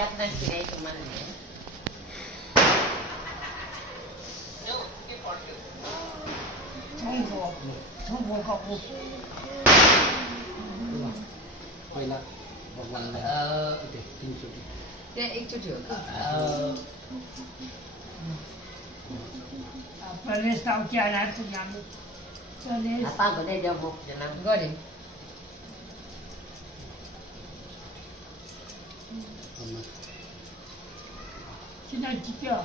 यात्रा किराएको मान्ने पहिला भगवानलाई तीनचोटि त्यहाँ एकचोटि हो त प्रदेश का क्या नाम से जानो प्रदेश apa boleh dia buat jenang गरे Cina Cika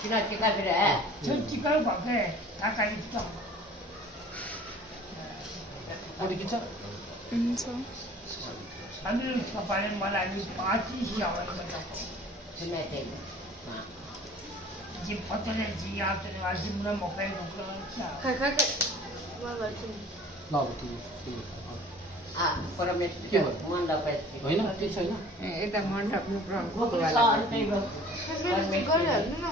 Cina kita beda Cika pakai kakak itu अरू के छ हामी तपाईँले मलाई 5 सियावन बताएको Cina itu जी पतले जी आप तो आज मुना मकै मकै खै खै खै म गर्छु ल अब त्यो ah permen के भयो मन dapat होइन के छैन यता मण्डपमा प्रभुको bukan वाला soal itu गरिहाल्नु न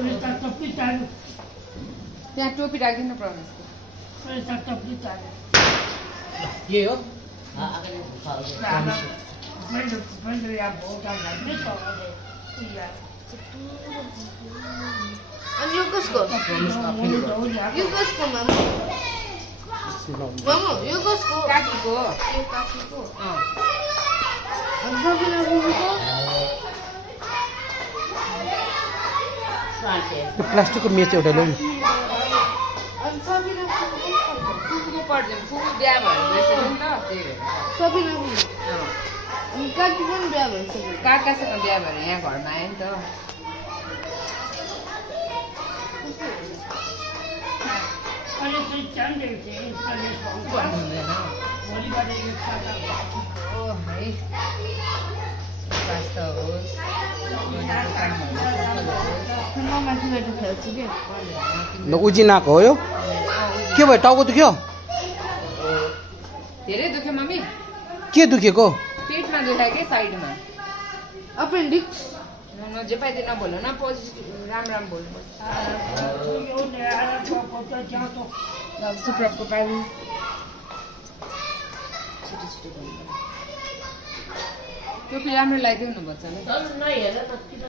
उनका टोपी चालू त्यहाँ टोपी राखिदिनु प्रमेशको उनका टोपी चालू के हो akan soal मैले या बहुत लाग्ने त या अनि यो कसको यो कसको मामु मामु यो कसको काकीको यो काकीको अनि सबिना बुबुको प्लास्टिकको मेच एउटा ल्याउनु अनि सबिना फुपूको पर्दैन फुपू बिहा भएर गइसक्यो नि त त्यही भएर सबिना बुबु अनि काकी पनि बिहा भइसक्यो काकासँग बिहा भएर यहाँ घरमा आयो नि त अनि चाहिँ चन्डे चाहिँ प्रदेश भन्नु हुँदैन भोलिबाट एक साथ ओ है स्वास्थ्य होस् म माथिबाट खेल्छु कि ल उजिन आएको हो यो के भयो टाउको दुख्यो धेरै दुख्यो मम्मी के दुखेको पेटमा दुखायो कि साइडमा अपेन्डिक्स जे पाइदिए नभोल्नु न पोजिटिभ राम बोल्नुपर्छ सुप्रभको पानी टोपी राम्रो लगाइदिनु बच्चाले Kalau naik ya,